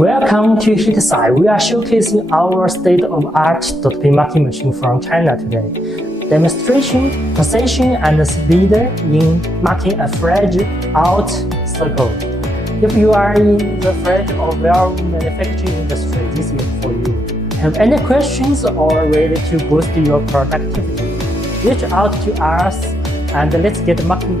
Welcome to HeatSign. We are showcasing our state-of-art Peen marking machine from China today. Demonstration, precision, and speed in marking a Flange Outer Circle. If you are in the flange or valve manufacturing industry, this is for you. Have any questions or ready to boost your productivity? Reach out to us and let's get marking